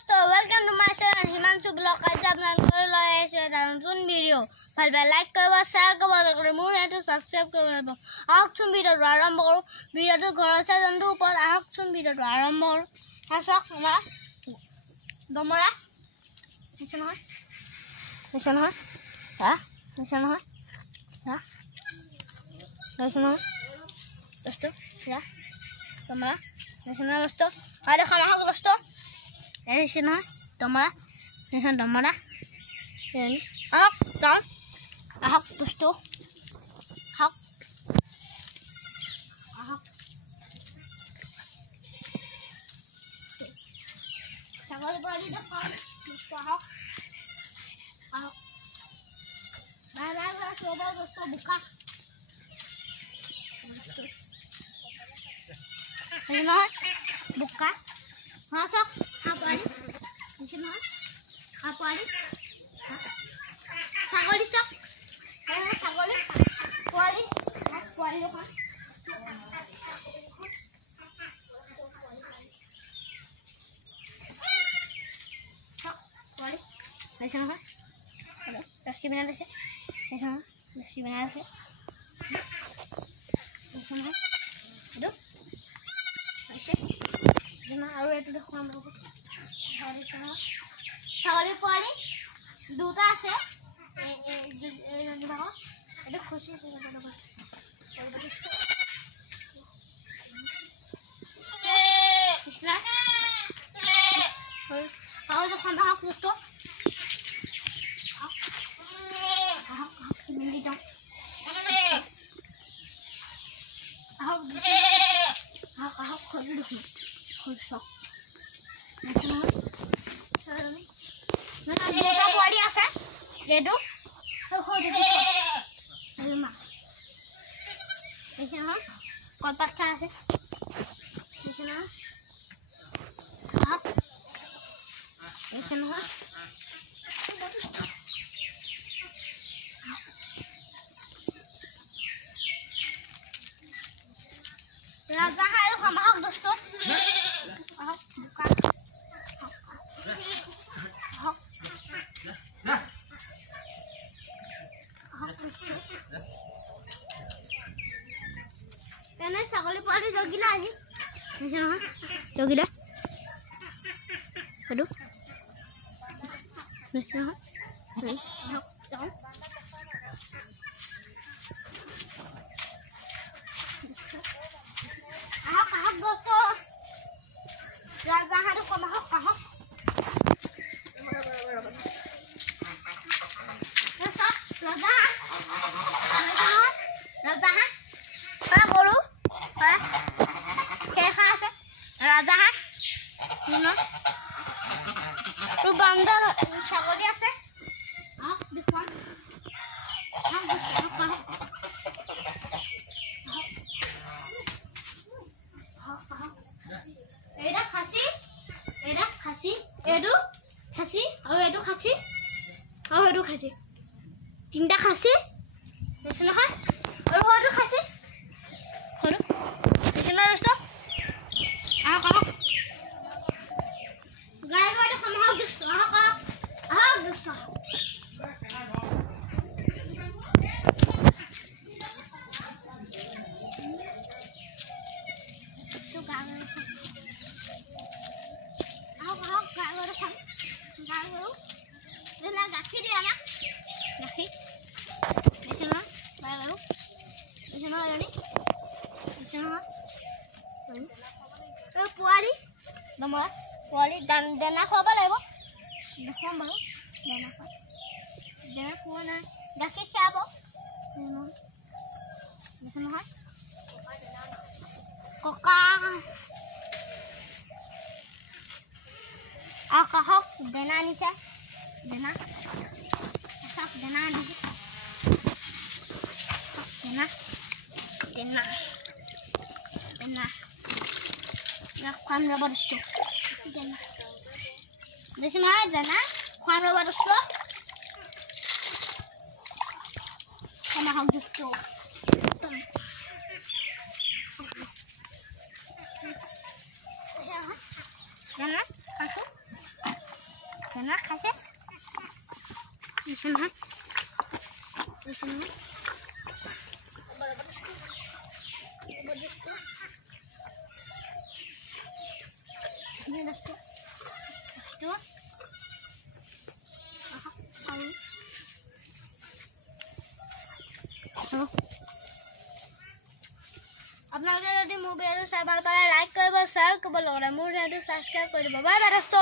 दोस्तों welcome to my channel Himanshu blog. आज আপোনালোকৰ লৈ আহিছো এটা নতুন ভিডিঅ' ভাল লাইক কৰিব শ্বেয়াৰ কৰিব মোৰ হেতু সাবস্ক্ৰাইব কৰিব আহকচোন ভিডিঅ'টো আৰম্ভ কৰো। ভিডিঅ'টো ঘৰৰ চাই জন্তু ওপৰত আহকচোন ভিডিঅ'টো আৰম্ভ কৰো। চাওক আমাৰ দমৰা নিছে নহয় হা নিছে নহয় दोस्तों या दमरा निसे নহয় दोस्तों আরে খানা হক दोस्तों ऐसे ना दमरा निसे दमरा ahok down ahok दोस्तों ahok ছাগল বাড়ি দেখো दोस्तों ahok बाय सोबा दोस्तों बुका ini mah buka masuk apa ini mah apa ini sagoli sok sagoli kuali kan sok kuali bisa mah ada pasti benar sih bisa mah pasti benar sih bisa mah aduh আৰু এটো দেখো আমৰা ছাগলী পোৱালি দুটা আছে এই জনি ভাগ এটা খুশি আছে কৃষ্ণা আৰু দেখো ভাগ দুটো মিলি যাও ahok kholi দেখো খুলছক দুটা পোৱালি আছে ৰেডো কলপাত খাই আছে राजा है हम हक दोस्तों हक बुका हक এনে ছাগলী পোৱালি জগিলা আজি নিছে নহয় জগিলা হেডু নিছে নহয় दोस्तों राजा हारो को महक कहक राजा para guru para kekha ase raja ha no tu bandar sagoli ase দেখুন এটা খাসি এডু খাসি আৰু এডু খাসি আৰু এডু খাসি তিনটা খাসি দেখছ নহয় আৰু এডু খাসি হলো দেখছ না दोस्तों আহ গায় গায় খামাও दोस्तों আহ दोस्तों गाखीर दिया ना गाखीर पोवाली दमरा पोवाली दाना खुवाब লাগিব দেখুৱাম বাৰু দানা খোৱা নাই গাখীৰ খাব দেখুন নহয় ককা আহক দানা আনিছে দানা সব দানা দিছে দানা না খাম রব দস্তো দানা দেশ না দানা খাম রব দস্তো খানা হাম দস্তো দানা আসো না খাইছে নহয় আপোনালোকে যদি মোৰ ভিডিঅ'টো চাই ভাল পালে লাইক কৰিব শ্বেয়াৰ কৰিব লগতে মোৰ ভিডিঅ'টো ছাবস্ক্ৰাইব কৰি দিব বাই বাই দোস্ত